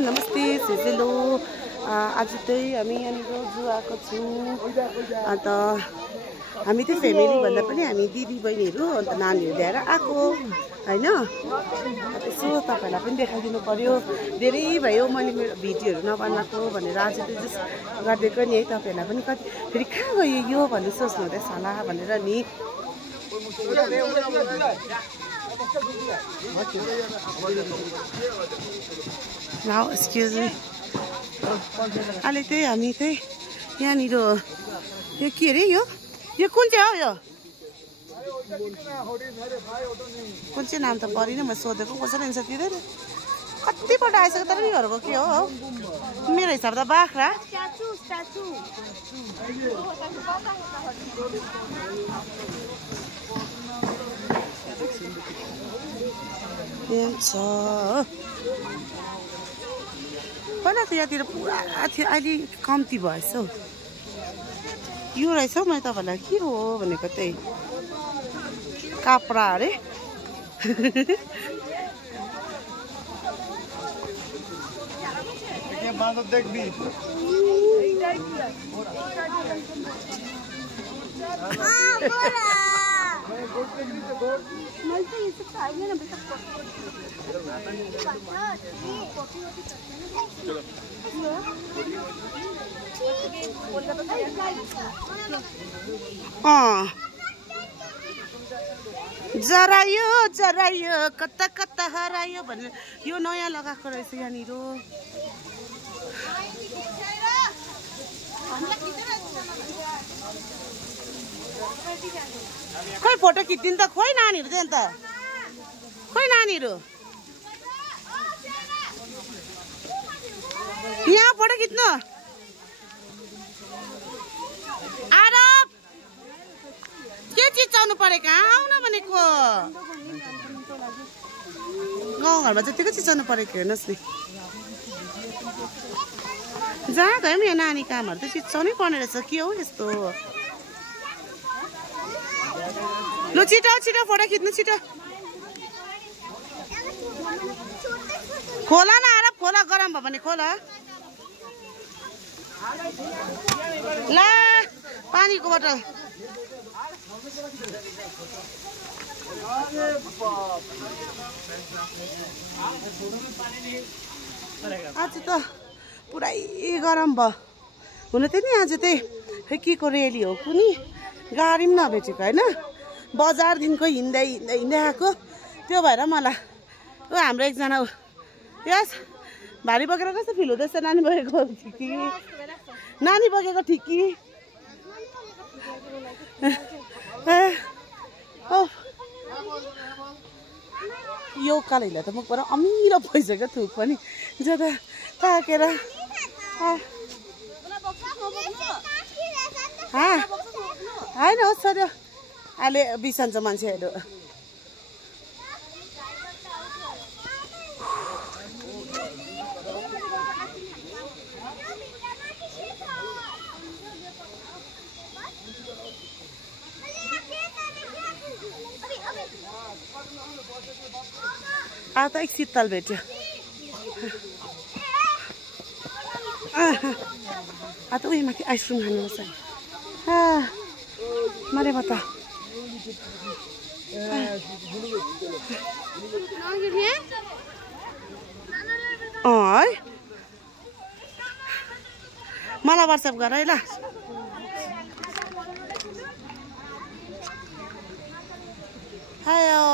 नमस्ते सेजेलो आज चाहिँ हामी यहाँनिर जू आएको छौँ अन्त हामी चाहिँ फ्यामिली भन्दा पनि हामी दिदी बहिनीहरू अन्त नानीहरू ल्याएर आएको हैन यसो तपाईहरुलाई पनि देखाइदिनु पर्यो धेरै भयो मैले मेरो भिडियोहरु नबनाएको भनेर आज चाहिँ जस्ट गर्दिएको नि है तपाईहरुलाई पनि कति फेरि कहाँ गयो यो भन्ने सोच्नु हुँदैछ होला भनेर नि नाउ एक्सक्युज मी अहिले चाहिँ हामी चाहिँ यहाँनिर यो के अरे यो कुन चाहिँ हो यो कुन चाहिँ नाम त परिन म सोधेको कसरी हुन्छ तिनीहरू कतिपल्ट आइसक्यो तर यिनीहरूको के हो मेरो हिसाब त बाख्रा पहिला त यहाँतिर पुरा थियो अहिले कम्ती भएछ हौ यो रहेछ हौ मैले तपाईँलाई के हो भनेको त्यही कापडा अरे जरायो कता कता हरायो भनेर यो नयाँ लगाएको रहेछ यहाँनिर खोइ फोटो खिच्दिनु त खोइ नानीहरू चाहिँ अन्त खोइ नानीहरू यहाँ फोटो खिच्नु आरोप के चिज चाउनु पऱ्यो कहाँ आउन भनेको गाउँघरमा जतिको चिचाउनु परेको हेर्नुहोस् नि जहाँ गयो पनि यहाँ नानी कामहरू त चिचाउनै पर्ने रहेछ के हो यस्तो लु छिटो छिटो फोटो खिच्नु छिटो खोला न आएर खोला गरम भयो भने खोला ला पानीको बोतल आज त पुरै गरम भयो हुन त नि आज चाहिँ के को रेली हो कुनै गाडी पनि नभेटेको होइन बजारदेखिको हिँड्दै हिँड्दै हिँड्दै आएको त्यो भएर मलाई हाम्रो एकजना यस भारी बोकेर कस्तो फिल हुँदैछ नानी बोकेको ठिकी नानी बोकेको ठिकी यो कालैलाई त मुखबाट अमिलो भइसक्यो थुक पनि ज्यादा ताकेर होइन होस् सर अहिले बिसन्छ मान्छेहरू त एक शीतल भेट्यो त उयो माथि आइसक्रिम खानुपर्छ मरे बता है मलाई व्हाट्सएप गर है ल आयो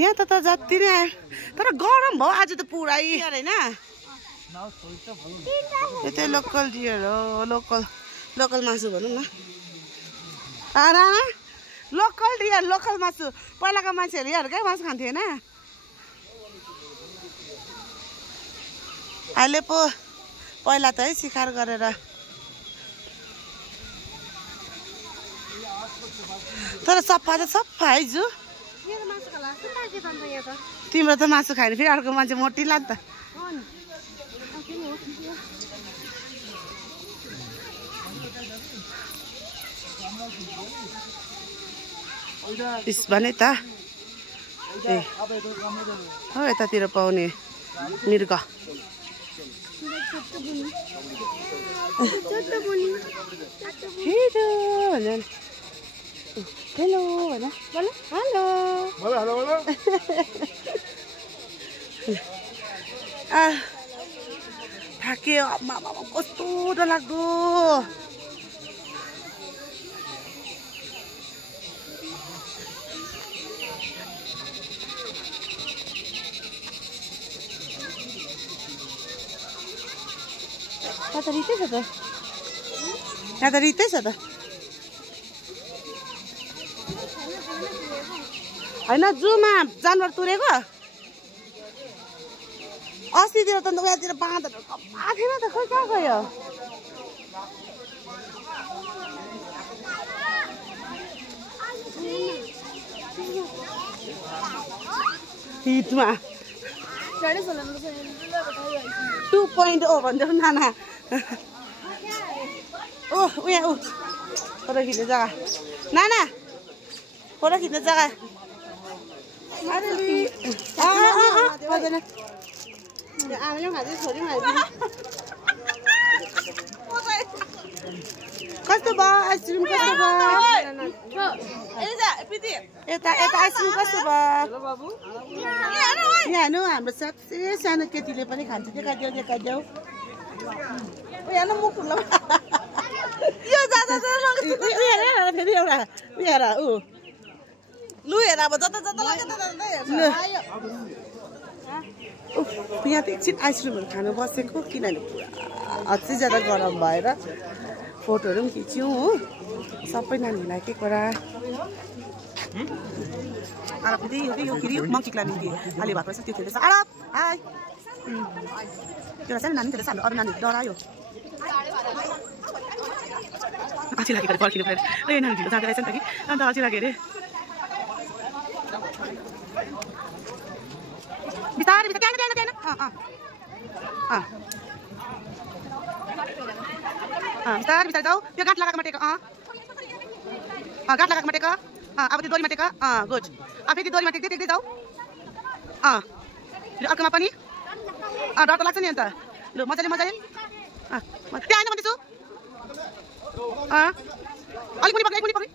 यहाँ त जति नै आयो तर गरम भयो आज त पुरै होइन यो चाहिँ लोकल डियर हो लोकल मासु भनौँ न लोकल डियर लोकल मासु पहिलाको मान्छेहरू यहाँहरूकै मासु खान्थ्यो होइन अहिले पो पहिला त है शिकार गरेर तर सफा त सफा है जु तिम्रो त मासु खाएन फेरि अर्को मान्छे मोटिला नि त इस भने त हो यतातिर पाउने मृग हेलो हेलो थाक्यो कस्तो डरलाग्दो यहाँ त रित्तै छ त होइन जूमा जानवर तुरेको अस्तितिर त उयातिर बाँदरहरू कम्पा थिएन त खोइ कहाँ गयो हिटमा 2.0 भनिदेऊ नाना उया फोटो खिच्ने जग्गा नाना फोटो खिच्ने जग्गा पर्दैन आमाले खाँदै छोरी कस्तो भयो आइसक्रिम कस्तो भयो यता आइसक्रिम कस्तो भयो यहाँ हेर्नु हाम्रो सबसे सानो केटीले पनि खान्छ देखाइदेऊ हेर्नु मुख फुल्लो फेरि एउटा हेर लु हेर अब जता यहाँ त एकछिन आइसक्रिमहरू खानु बसेको किनभने पुरा अझै ज्यादा गरम भएर फोटोहरू पनि खिच्यौँ हो सबै नानीहरूलाई के कुरा आरब दिदी यो फेरि मङ्की क्लाइम्बिङ दिए अलि भएको छ त्यो खेल्दैछ आरब हाई एउटा सानो नानी खेल्दैछ हाम्रो अरू नानी डरायो अल्छी लागेको पर्खिनु पऱ्यो ए नानी ढिलो जाँदो रहेछ नि त कि अन्त अल्छी लाग्यो अरे बिस्तारै बिस्तारै त्यहाँ बिस्तारै जाऊ त्यो गाँठ लगाएको मटेको गाँठ लगाएको मटेको अब त्यो डोरीमा टेक गुड अब फेरि डोरीमा टेक्दै जाऊ फेरि अर्कोमा पनि डर त लाग्छ नि अन्त लु मजाले त्यहाँ होइन भन्दैछु अलिक मुनि पक्रि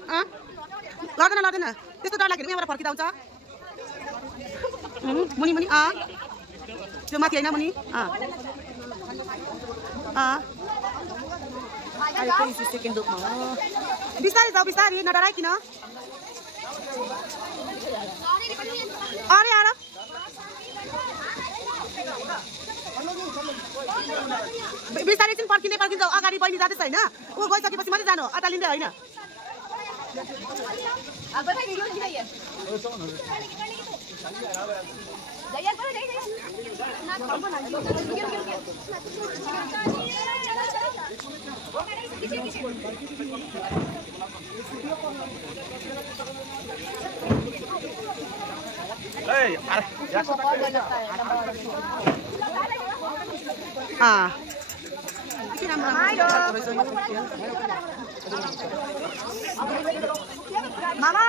लड्दैन त्यस्तो डर लाग्यो यहाँबाट फर्किँदा हुन्छ मुनि त्यो माथि होइन मुनि सेकेन्ड रुपमा हो बिस्तारै जाऊ बिस्तारै नडराइकिन अरे आएर बिस्तारै एकछिन पर्खिँदै जाऊ अगाडि बहिनी जाँदैछ होइन ऊ गइसकेपछि मात्रै जानु अटालिँदै होइन मामा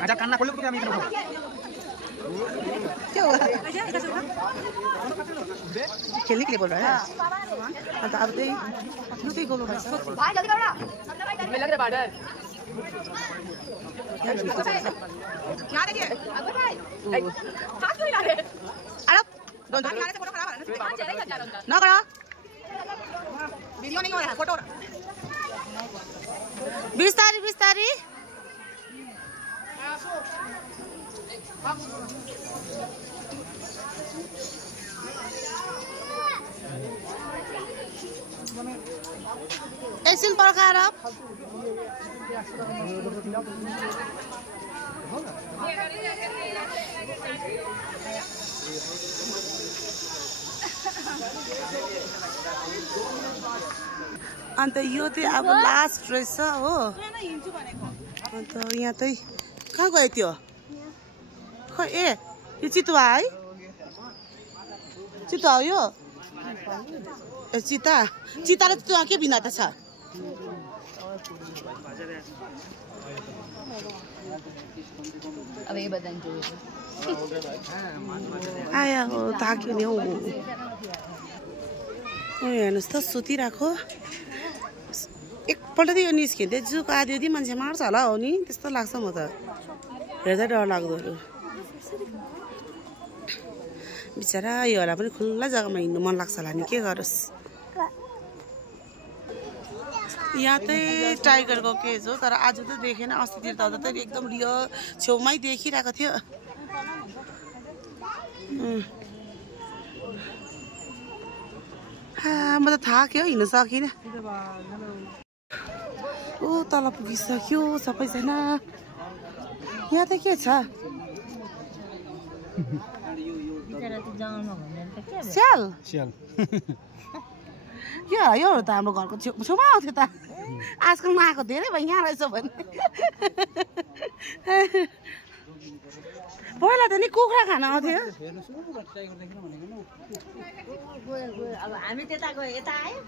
Ada karena kulit kita minum. खेलने के लिए बोल रहा है अन्त अब चाहिँ दुई गोलो भएछ भाइ जल्दी गर न लग रहा बार्डर यहाँ देखिए अबे भाई हाथ नहीं ला रहे अरे डोंट लाने से फोटो खराब है ना करो वीडियो नहीं हो रहा है फोटो बिस्तारी एकछिन पर्खाएर अन्त यो चाहिँ अब लास्ट रहेछ हो अन्त यहाँ चाहिँ कहाँ गयो त्यो खै ए यो चितुवा है चितुवा हो यो ए चिता र चितुवा के भिन्नता छ अब ये बदन जो आया हो ताक्यो नि हौ हेर्नुहोस् त सुतिरहेको एकपल्ट त यो निस्किँदै जुको आधी आधी मान्छे मार्छ होला हो नि त्यस्तो लाग्छ म त हेर्दा डर लाग्दोहरू बिचरा योहरूलाई पनि खुल्ला जग्गामा हिँड्नु मन लाग्छ होला नि के गरोस् यहाँ चाहिँ टाइगरको केज हो तर आज त देखेन अस्तितिर त एकदम रियल छेउमै देखिरहेको थियो म त थाक्यो हिँड्न सकिनँ ऊ तल पुगिसक्यो सबैजना यहाँ त के छ स्याल यो त हाम्रो घरको छेउमा आउँथ्यो त आजकल नआएको धेरै भयो यहाँ रहेछ भने पहिला त नि कुखुरा खान आउँथ्यो अब हामी त्यता गयो यता आयो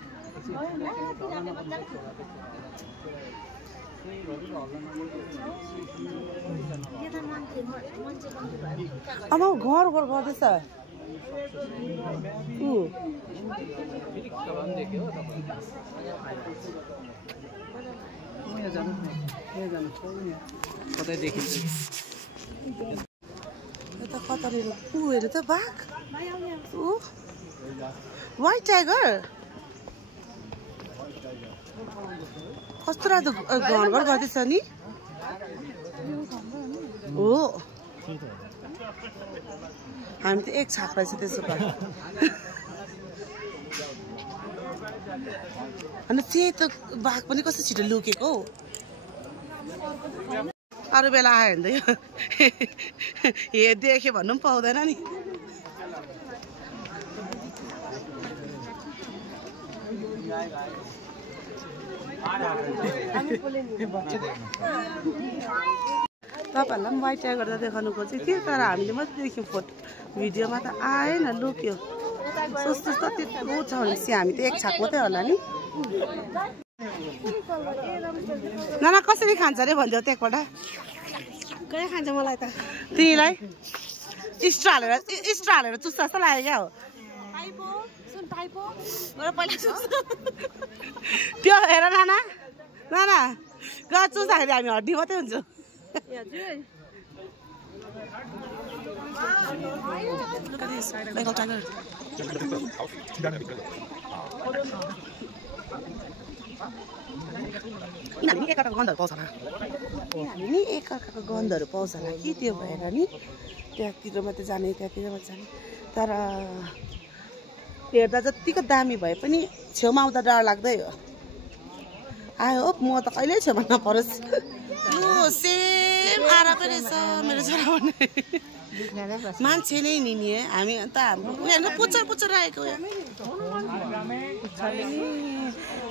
अब घर गर्दैछ कतानिर हेर त बाघ व्हाइट टाइगर कस्तो रातो घर गर्दैछ नि हो हामी त एक छाप रहेछ त्यसो भए अनि सेतो बाघ पनि कस्तो छिटो लुकेको हौ अरू बेला आयो भने त यो देख्यो भन्नु पनि पाउँदैन नि तपाईँहरूलाई पनि वाइट टाइगर त देखाउनु खोजेको थियो तर हामीले मात्रै देख्यौँ फोटो भिडियोमा त आएन लुक्यो सोच्नुहोस् त त्यत्रो छ भनेपछि हामी त एक छाक मात्रै होला नि नाना कसरी खान्छ अरे भनिदियो त एकपल्ट कहिले खान्छ मलाई त तिमीलाई स्ट्रा हालेर चुस्छ जस्तो लाग्यो क्या हो त्यो हेर नाना नाना गएर चुस्दाखेरि हामी हड्डी मात्रै हुन्छौँ हामी एकअर्काको गन्धहरू पाउँछ होला हामी नि एकअर्काको गन्धहरू पाउँछ होला कि त्यो भएर नि त्यहाँतिर मात्रै जाने त्यहाँतिर मात्रै जाने तर हेर्दा जतिको दामी भए पनि छेउमा आउँदा डर लाग्दै हो आयो म त कहिल्यै छेउमा नपरोस् सेम आएर पो रहेछ मेरो छोरा भने मान्छे नै नि हामी अन्त हाम्रो उनीहरू पुच्छर पुच्छर राखेको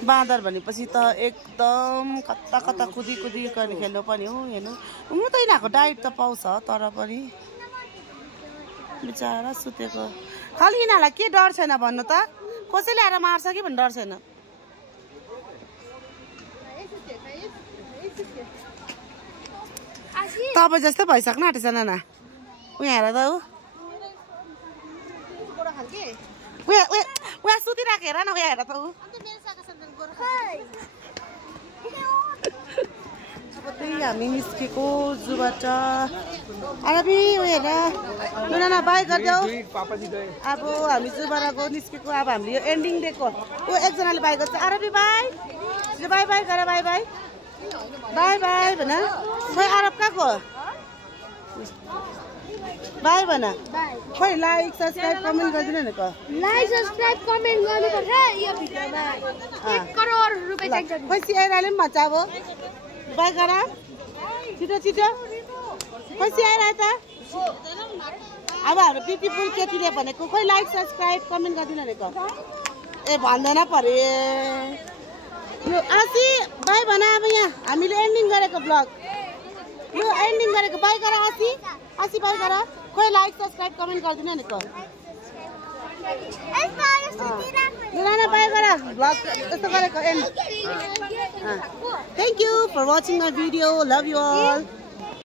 बाँदर भनेपछि त एकदम कता कता कुदी कुदी गर्ने खेल्नु पनि हो हेर्नु हुनु त यिनीहरूको डाइट त पाउँछ तर पनि बिचरा सुतेको खालि यिनीहरूलाई के डर छैन भन्नु त कसैले आएर मार्छ कि भन्ने डर छैन तपाईँ जस्तै भइसक्नु आँटेछ नाना उहाँ हेर त उहाँ सुतिरहेको हेर न उहाँ हेर त अब त्यही हामी निस्केको जूबाट अरबी ऊ हेर नाना बाई गरिदेऊ अब हामी जूबाट निस्केको अब हामीले यो एन्डिङ दिएको ऊ एकजनाले बाई गर्छ अरबी बाई बाई बाई गर बाई बाई बाई बाई भन खोइ अरब कहाँको बाई भन खोइ लाइक सब्सक्राइब कमेन्ट गरिदिनु नि लाइक सब्सक्राइब कमेन्ट गर्नुपर्छ यो भिडियोमा 1 करोड रुपैयाँ चाहिन्छ खोइ सिआइराले पनि भन्छ अब बाई गर छिटो छिटो खोइ सिआइरहे त अब हाम्रो ब्युटिफुल केटीले भनेको खोइ लाइक सब्सक्राइब कमेन्ट गरिदिनु नि ए भन्दैन परे यो आसी बाई भन अब यहाँ हामीले एन्डिङ गरेको ब्लग यो एन्डिङ गरेको बाई गर आसी बाई गर खोइ लाइक सब्सक्राइब कमेन्ट गरिदिनु नि नाना बाई गर ब्लग यस्तो गरेको and thank you for watching my video love you all